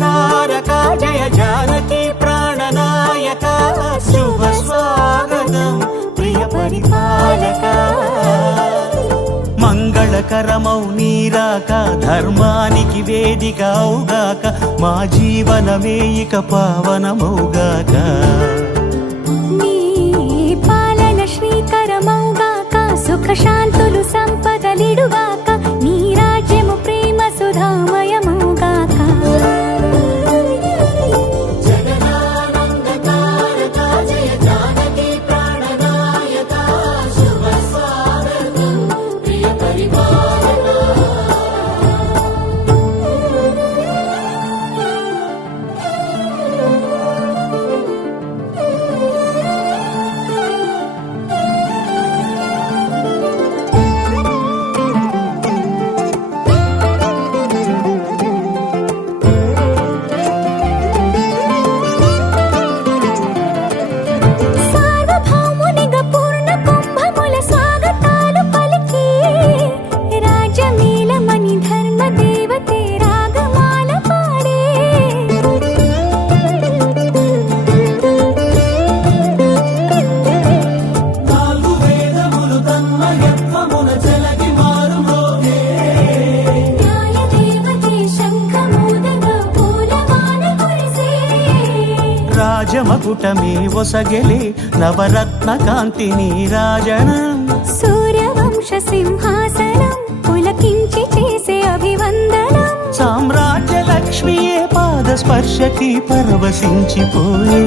తారక జయ జానకి ప్రాణనాయక శుభ స్వాగతం ప్రియ పరిపాలక మంగళకరమౌ నీరాక ధర్మానికి వేదిక అవుగాక మా జీవనమే ఇక పావనమౌగాక నీ పాలన శ్రీకరమౌగాక సుఖ శాంతులు సంపదలిడుగాక నీ రాజ్యము ప్రేమ సుధామయమౌగాక రాజమకుటమే ఒసగెలే నవరత్న కాంతి నీరాజనం సూర్యవంశ సింహాసనం పులకించి చేసే అభివందనం సామ్రాజ్య లక్ష్మియే పాద స్పర్శకి పరవశించిపోయే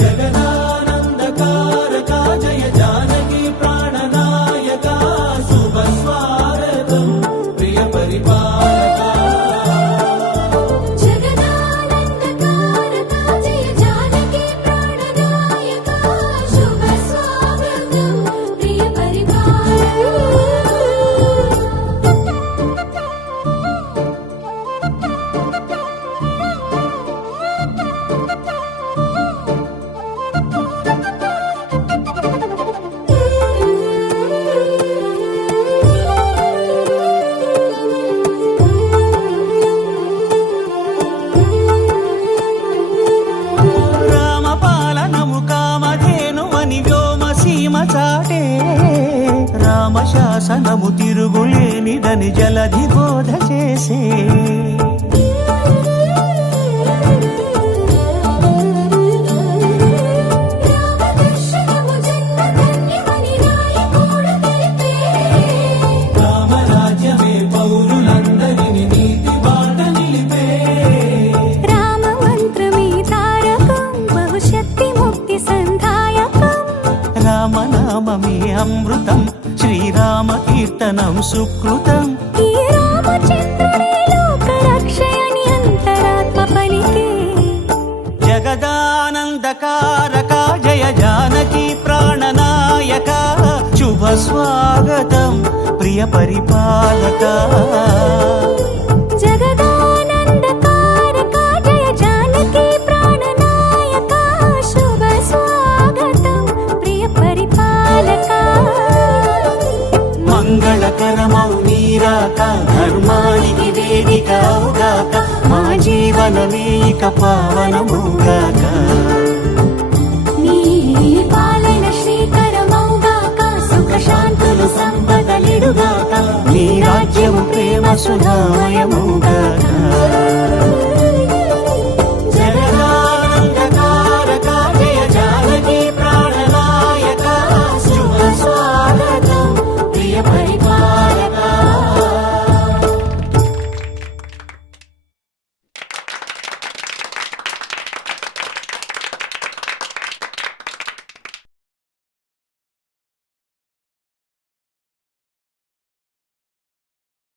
జగదానందకారక జయ జానకి ప్రాణనాయక శుభ స్వాగతం ప్రియ పరిపాలక చాటే రామశాసనము తిరుగులేనిదని జలధి బోధ చేసే రామరాజ్యమే పౌరులందరిని నీతి బాట నిలిపే రామ మంత్రమే తారకం బహుశక్తి ముక్తి సంధాయకం రామనామమే అమృతం శ్రీరామ కీర్తనం సుకృతం ఈ రామచంద్రుడే లోక రక్షయని అంతరాత్మ పలికే జగదానందకారక జయ జానకి ప్రాణనాయక శుభ స్వాగతం ప్రియ పరిపాలక జగదానందకారక జయ జానకి ప్రాణనాయక శుభ స్వాగతం ప్రియ పరిపాలక మంగళకరమౌ నీరాక ధర్మానికి వేదిక అవుగాక మా జీవనమే ఇక పావనమౌగాక నీ పాలన శ్రీకరమౌగాక సుఖ శాంతులు సంపదలిడుగాక నీ రాజ్యము ప్రేమ సుధామయమౌగాక